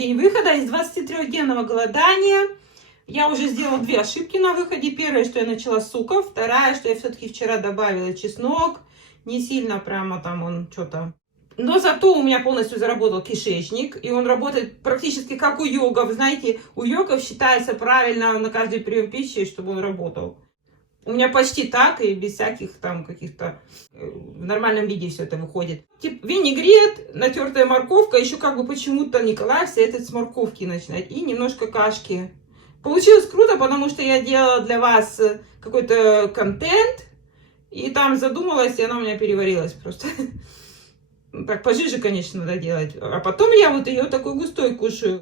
день выхода из 23-дневного голодания. Я уже сделала 2 ошибки на выходе. Первое, что я начала с суков. Вторая, что я все-таки вчера добавила чеснок. Не сильно прямо там он что-то. Но зато у меня полностью заработал кишечник. И он работает практически как у йогов. Знаете, у йогов считается правильно на каждый прием пищи, чтобы он работал. У меня почти так, и без всяких там каких-то в нормальном виде все это выходит. Типа винегрет, натертая морковка, еще как бы почему-то Николай все это с морковки начинает. И немножко кашки. Получилось круто, потому что я делала для вас какой-то контент. И там задумалась, и она у меня переварилась просто. Так, пожиже, конечно, надо делать. А потом я вот ее такой густой кушаю.